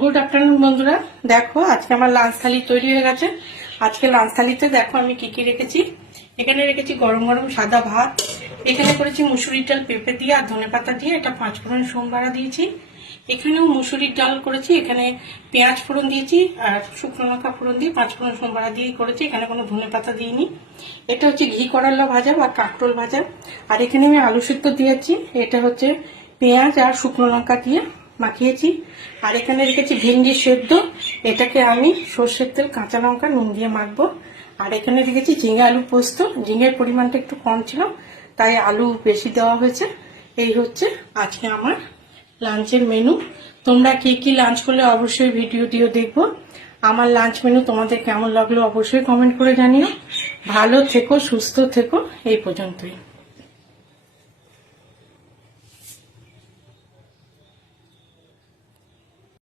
Good afternoon বন্ধুরা। দেখো আজকে আমার লাঞ্চ থালি তৈরি হয়ে গেছে। আজকে লাঞ্চ থালিতে দেখো আমি কি কি রেখেছি। এখানে রেখেছি গরম গরম সাদা ভাত, এখানে করেছি মুসুরির ডাল পেঁপে দিয়ে আর ধনেপাতা দিয়ে, এটা 5 ফোড়ন সোমবারা দিয়েছি। এখানেও মুসুরির ডাল করেছি, এখানে পেঁয়াজ ফোড়ন দিয়েছি আর শুকনো লঙ্কা ফোড়ন দিয়ে 5 ফোড়ন সোমবারা দিয়ে করেছি, এখানে কোনো ধনেপাতা দিইনি। এটা হচ্ছে ঘি করলা ভাজা বা কাঁকরোল ভাজা। আর এখানে আমি আলু সিদ্ধ দিয়েছি, এটা হচ্ছে পেঁয়াজ আর শুকনো লঙ্কা দিয়ে মাখিয়েছি। আর এখানে রেখেছি ভেন্ডি সেদ্ধ, এটাকে আমি সর্ষের তেল কাঁচা লঙ্কা নুন দিয়ে মাখবো। আর এখানে রেখেছি ঝিঙে আলু পোস্ত, ঝিঙের পরিমাণটা একটু কম ছিল তাই আলু বেশি দেওয়া হয়েছে। এই হচ্ছে আজকে আমার লাঞ্চের মেনু। তোমরা কি কি লাঞ্চ করলে অবশ্যই ভিডিওটিও দেখবো। আমার লাঞ্চ মেনু তোমাদের কেমন লাগলো অবশ্যই কমেন্ট করে জানিও। ভালো থেকো, সুস্থ থেকো, এই পর্যন্তই।